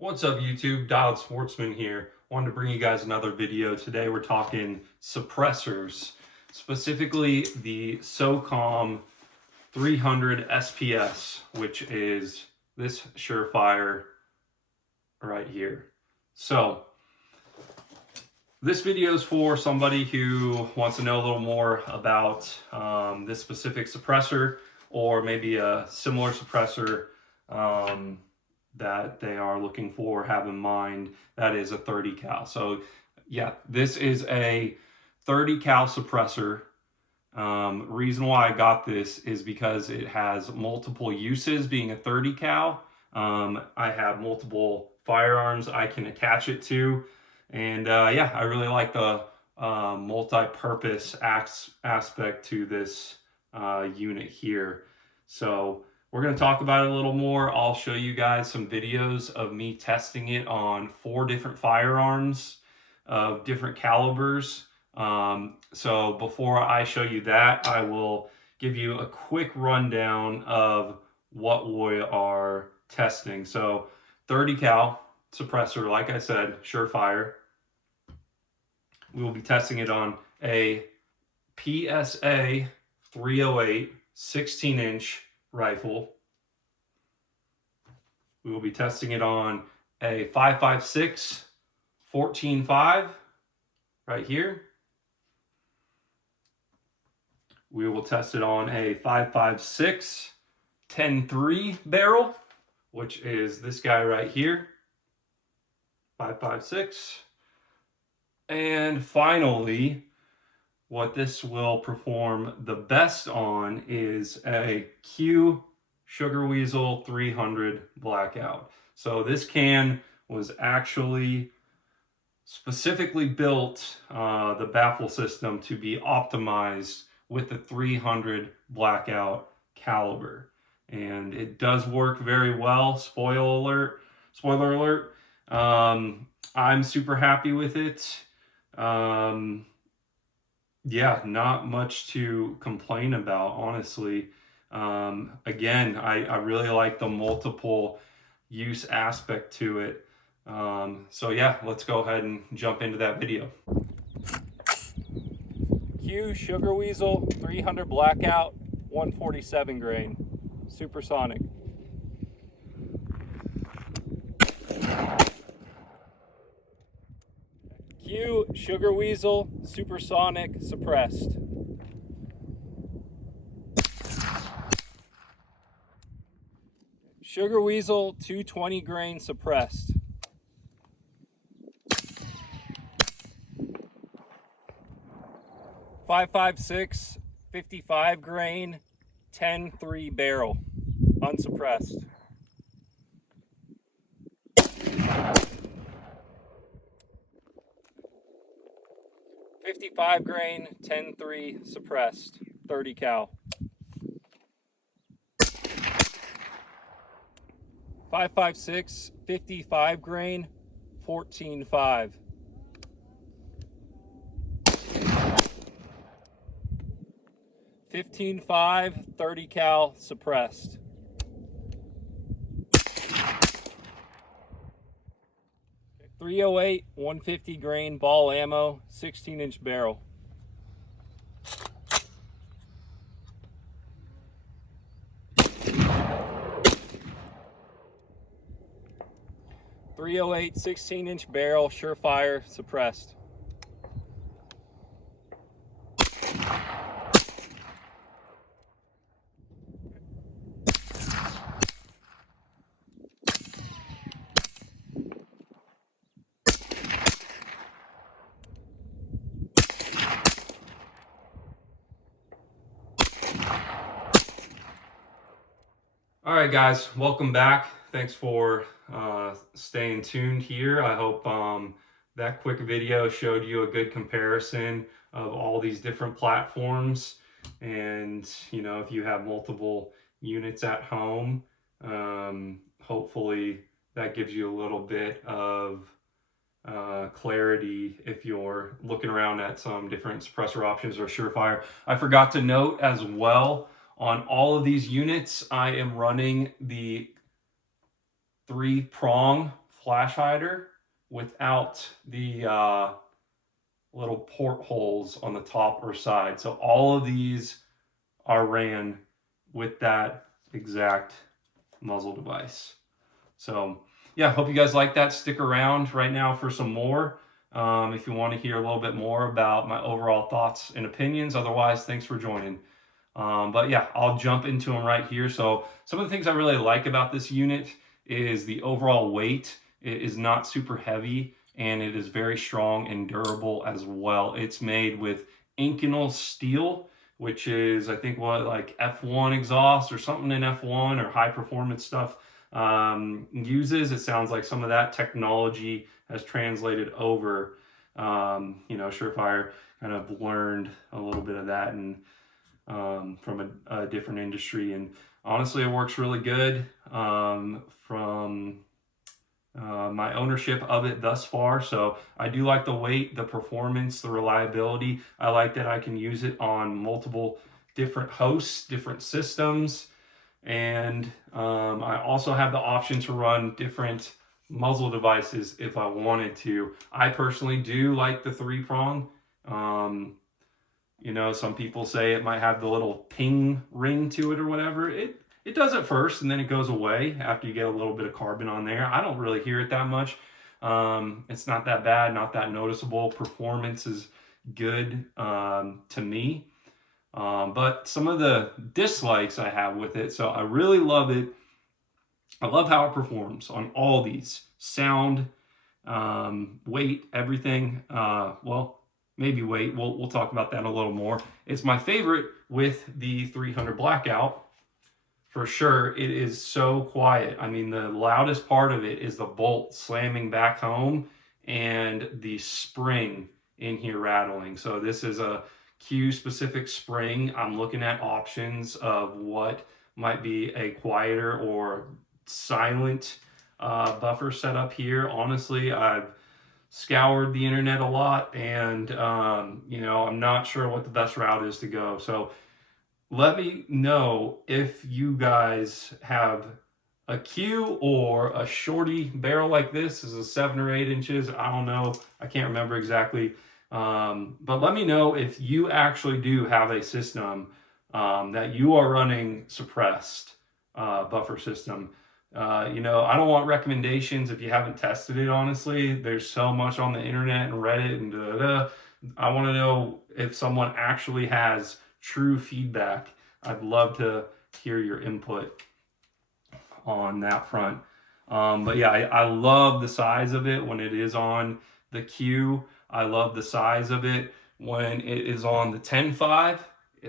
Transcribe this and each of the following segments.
What's up YouTube? Dialed Sportsman here. Wanted to bring you guys another video. Today we're talking suppressors, specifically the SOCOM300 SPS, which is this Surefire right here. So this video is for somebody who wants to know a little more about this specific suppressor, or maybe a similar suppressor that they are looking for, have in mind. That is a 30 cal. So yeah, this is a 30 cal suppressor. Reason why I got this is because it has multiple uses. Being a 30 cal, I have multiple firearms I can attach it to, and yeah, I really like the multi-purpose aspect to this unit here. So we're going to talk about it a little more. I'll show you guys some videos of me testing it on 4 different firearms of different calibers. So before I show you that, I will give you a quick rundown of what we are testing. So 30 cal suppressor, like I said, Surefire. We will be testing it on a PSA 308 16-inch rifle. We will be testing it on a 5.56 14.5 right here. We will test it on a 5.56 10.3 barrel, which is this guy right here, 5.56. And finally, what this will perform the best on is a Q Sugar Weasel 300 Blackout. So this can was actually specifically built, the baffle system, to be optimized with the 300 Blackout caliber. And it does work very well. Spoiler alert. I'm super happy with it. Yeah, not much to complain about, honestly. Again, I really like the multiple use aspect to it. So yeah, let's go ahead and jump into that video. Q Sugar Weasel 300 Blackout 147 grain, supersonic. Q Sugar Weasel supersonic suppressed. Sugar Weasel 220 grain suppressed. .556 55 grain 10.3 barrel unsuppressed. .55 grain 10.3 suppressed 30 cal. 5.56 55 grain 14.5. .15.5 30 cal suppressed. .308 150 grain ball ammo 16-inch barrel. .308 16-inch barrel Surefire suppressed. All right, guys, welcome back. Thanks for staying tuned here. I hope that quick video showed you a good comparison of all these different platforms. And, you know, if you have multiple units at home, hopefully that gives you a little bit of clarity if you're looking around at some different suppressor options or Surefire. I forgot to note as well, on all of these units, I am running the 3-prong splash hider without the little portholes on the top or side. So all of these are ran with that exact muzzle device. So yeah, hope you guys like that. Stick around right now for some more. If you want to hear a little bit more about my overall thoughts and opinions. Otherwise, thanks for joining. But yeah, I'll jump into them right here. So some of the things I really like about this unit is the overall weight. It is not super heavy, and it is very strong and durable as well. It's made with Inconel steel, which is, I think, what, like F1 exhaust or something in F1 or high performance stuff uses. It sounds like some of that technology has translated over. Surefire kind of learned a little bit of that and from a different industry, and honestly, it works really good. From my ownership of it thus far. So I do like the weight, the performance, the reliability. I like that I can use it on multiple different hosts, different systems. And I also have the option to run different muzzle devices if I wanted to. I personally do like the 3-prong. Some people say it might have the little ping ring to it or whatever. It does at first, and then it goes away after you get a little bit of carbon on there. I don't really hear it that much. It's not that bad, not that noticeable. Performance is good to me. But some of the dislikes I have with it, so I really love it. I love how it performs on all these. Sound, weight, everything. Well, maybe weight. We'll talk about that a little more. It's my favorite with the 300 Blackout. For sure, it is so quiet. I mean, the loudest part of it is the bolt slamming back home and the spring in here rattling. So this is a Q-specific spring. I'm looking at options of what might be a quieter or silent buffer setup here. Honestly, I've scoured the internet a lot, and I'm not sure what the best route is to go. So let me know if you guys have a Q or a shorty barrel like this. This is 7 or 8 inches. I don't know. I can't remember exactly. But let me know if you actually do have a system that you are running suppressed buffer system. I don't want recommendations if you haven't tested it, honestly. There's so much on the internet and Reddit and da-da-da. I want to know if someone actually has true feedback. I'd love to hear your input on that front. But yeah, I love the size of it when it is on the Q. I love the size of it when it is on the 10.5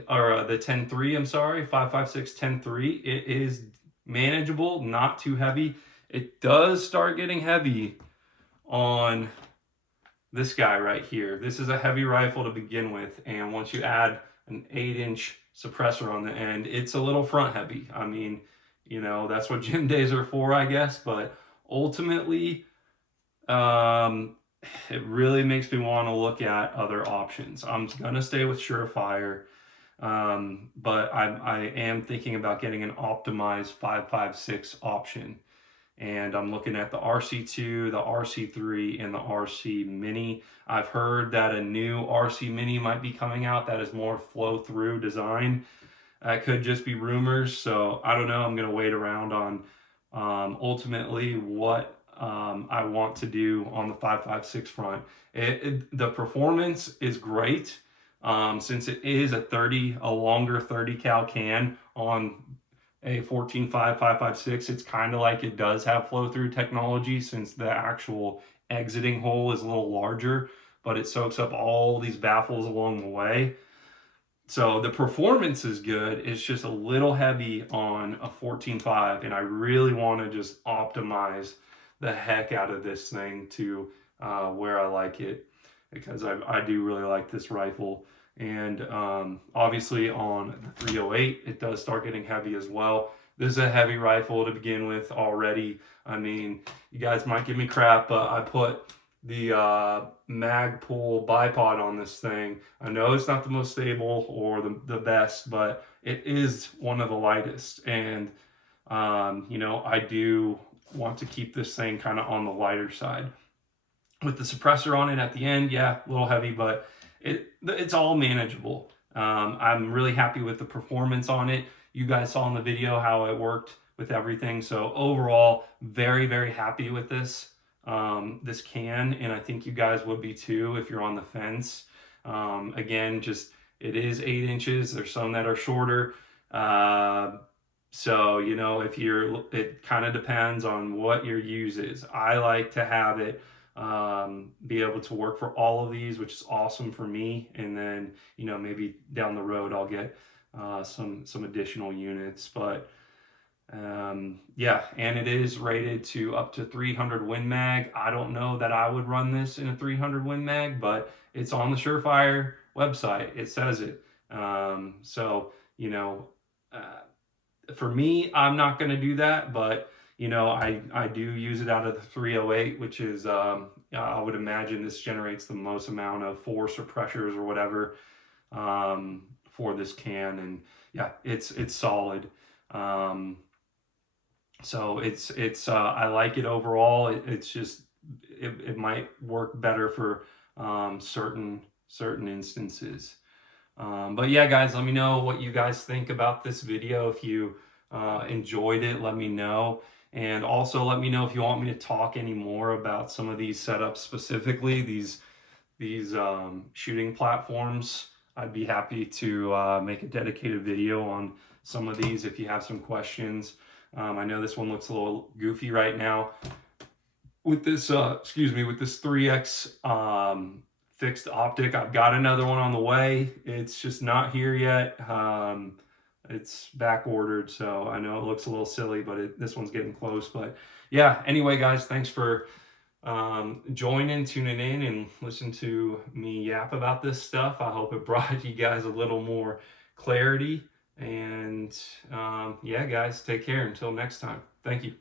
or the 10.3, I'm sorry, 5.56 10.3. It is manageable, not too heavy. It does start getting heavy on this guy right here. This is a heavy rifle to begin with, and once you add an 8-inch suppressor on the end, it's a little front heavy. I mean, that's what gym days are for, I guess, but ultimately, it really makes me want to look at other options. I'm gonna stay with Surefire, but I am thinking about getting an optimized 5.56 option, and I'm looking at the RC2, the RC3, and the RC Mini. I've heard that a new RC Mini might be coming out that is more flow-through design. That could just be rumors, so I don't know. I'm gonna wait around on ultimately what I want to do on the 5.56 front. The performance is great since it is a longer 30 cal can on a 14.5 5.56. It's kind of like it does have flow through technology since the actual exiting hole is a little larger, but it soaks up all these baffles along the way. So the performance is good. It's just a little heavy on a 14.5, and I really want to just optimize the heck out of this thing to where I like it, because I do really like this rifle. And obviously on the 308, it does start getting heavy as well. This is a heavy rifle to begin with already. I mean, you guys might give me crap, but I put the Magpul bipod on this thing. I know it's not the most stable or the best, but it is one of the lightest. And I do want to keep this thing kind of on the lighter side. With the suppressor on it at the end, yeah, a little heavy, but it's all manageable. I'm really happy with the performance on it. You guys saw in the video how it worked with everything. So overall, very, very happy with this this can, and I think you guys would be too if you're on the fence. Again, just it is 8 inches. There's some that are shorter. So, you know, if you're, it kind of depends on what your use is. I like to have it be able to work for all of these, which is awesome for me. And then, you know, maybe down the road I'll get some additional units. But yeah, and it is rated to up to 300 Win Mag. I don't know that I would run this in a 300 Win Mag, but it's on the Surefire website. It says it. So, you know, for me, I'm not going to do that, but you know, I do use it out of the 308, which is, I would imagine this generates the most amount of force or pressures or whatever for this can. And yeah, it's solid. So I like it overall. It's just, it might work better for certain instances. But yeah, guys, let me know what you guys think about this video. If you enjoyed it, let me know. And also let me know if you want me to talk any more about some of these setups, specifically these shooting platforms. I'd be happy to make a dedicated video on some of these if you have some questions. I know this one looks a little goofy right now. With this, excuse me, with this 3X fixed optic, I've got another one on the way. It's just not here yet. It's back ordered, so I know it looks a little silly, but this one's getting close. But yeah, anyway, guys, thanks for tuning in and listen to me yap about this stuff. I hope it brought you guys a little more clarity. And yeah, guys, take care until next time. Thank you.